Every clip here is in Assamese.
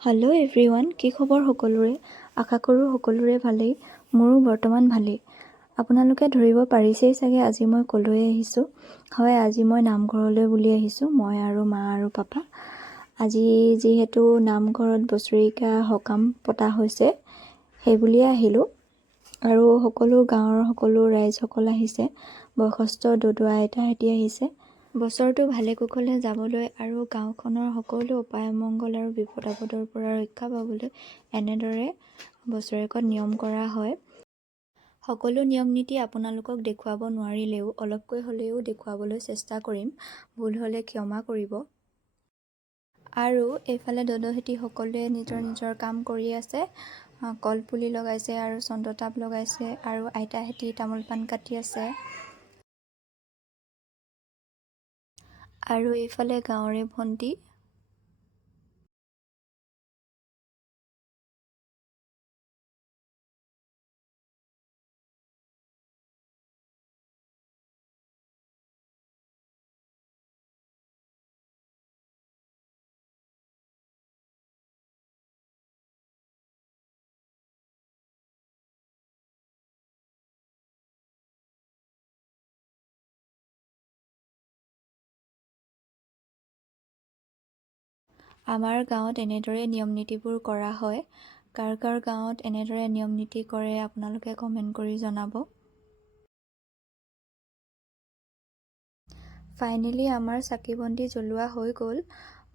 হেল্ল' এভৰিৱান, কি খবৰ সকলোৰে? আশা কৰোঁ সকলোৰে ভালেই। মোৰো বৰ্তমান ভালেই। আপোনালোকে ধৰিব পাৰিছেই চাগে আজি মই ক'লৈ আহিছোঁ। হয়, আজি মই নামঘৰলৈ বুলি আহিছোঁ, মই আৰু মা আৰু পাপা। আজি যিহেতু নামঘৰত বছৰেকীয়া সকাম পতা হৈছে, সেই বুলিয়ে আহিলোঁ। আৰু গাঁৱৰ সকলো ৰাইজসকল আহিছে, বয়সস্থ দদুৱা আইতাহঁতি আহিছে। বছৰটো ভালে কুশলে যাবলৈ আৰু গাঁওখনৰ সকলো অপায় অমংগল আৰু বিপদ আপদৰ পৰা ৰক্ষা পাবলৈ এনেদৰে বছৰেকত নিয়ম কৰা হয়। সকলো নিয়ম নীতি আপোনালোকক দেখুৱাব নোৱাৰিলেও অলপকৈ হ'লেও দেখুৱাবলৈ চেষ্টা কৰিম। ভুল হ'লে ক্ষমা কৰিব। আৰু এইফালে দদৌহিতি সকলোৱে নিজৰ নিজৰ কাম কৰি আছে। কলপুলি লগাইছে আৰু চন্দতাপ লগাইছে আৰু আইতাহঁতি তামোল পাণ কাটি আছে। আৰু এইফালে গাঁৱৰে ভণ্টি আমাৰ গাঁৱত এনেদৰে নিয়ম নীতিবোৰ কৰা হয়। কাৰ কাৰ গাঁৱত এনেদৰে নিয়ম নীতি কৰে আপোনালোকে কমেণ্ট কৰি জনাব। ফাইনেলি আমাৰ চাকি বন্তি জ্বলোৱা হৈ গ'ল।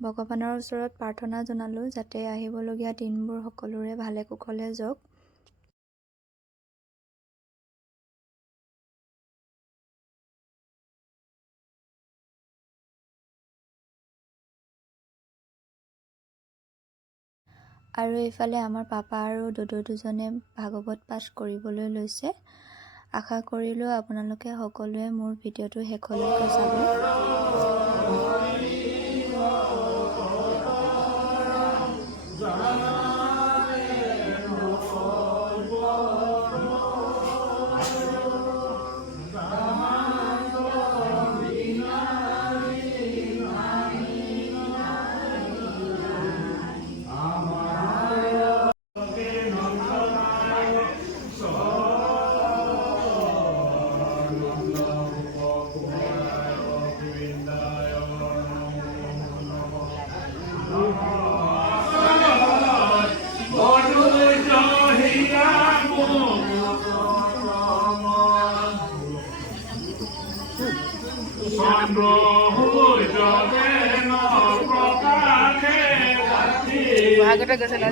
ভগৱানৰ ওচৰত প্ৰাৰ্থনা জনালোঁ যাতে আহিবলগীয়া দিনবোৰ সকলোৰে ভালে কুশলে যাওক। আৰু এইফালে আমাৰ পাপা আৰু দদৌ দুজনে ভাগৱত পাঠ কৰিবলৈ লৈছে। আশা কৰিলোঁ আপোনালোকে সকলোৱে মোৰ ভিডিঅ'টো শেষলৈকে চাব। Agora que se la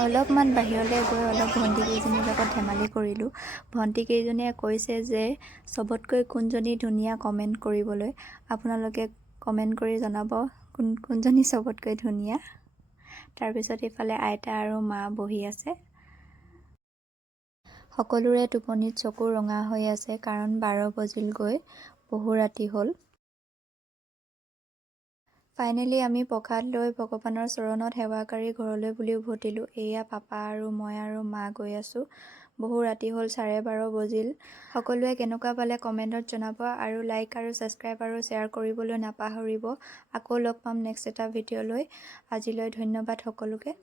অলপমান বাহিৰলৈ গৈ অলপ ভণ্টিকেইজনীৰ লগত ধেমালি কৰিলোঁ। ভণ্টিকেইজনীয়ে কৈছে যে চবতকৈ কোনজনী ধুনীয়া কমেণ্ট কৰিবলৈ। আপোনালোকে কমেণ্ট কৰি জনাব কোনজনী চবতকৈ ধুনীয়া। তাৰপিছত এইফালে আইতা আৰু মা বহি আছে। সকলোৰে টোপনিত চকু ৰঙা হৈ আছে কাৰণ 12 বজিলগৈ, বহু ৰাতি হ'ল। ফাইনেলি আমি প্ৰসাদ লৈ ভগৱানৰ চৰণত সেৱা কৰি ঘৰলৈ বুলি উভতিলোঁ। এয়া পাপা আৰু মই আৰু মা গৈ আছোঁ। বহু ৰাতি হ'ল, 12:30 বজিল। সকলোৱে কেনেকুৱা পালে কমেণ্টত জনাব আৰু লাইক আৰু ছাবস্ক্ৰাইব আৰু শ্বেয়াৰ কৰিবলৈ নাপাহৰিব। আকৌ লগ পাম নেক্সট এটা ভিডিঅ'লৈ। আজিলৈ ধন্যবাদ সকলোকে।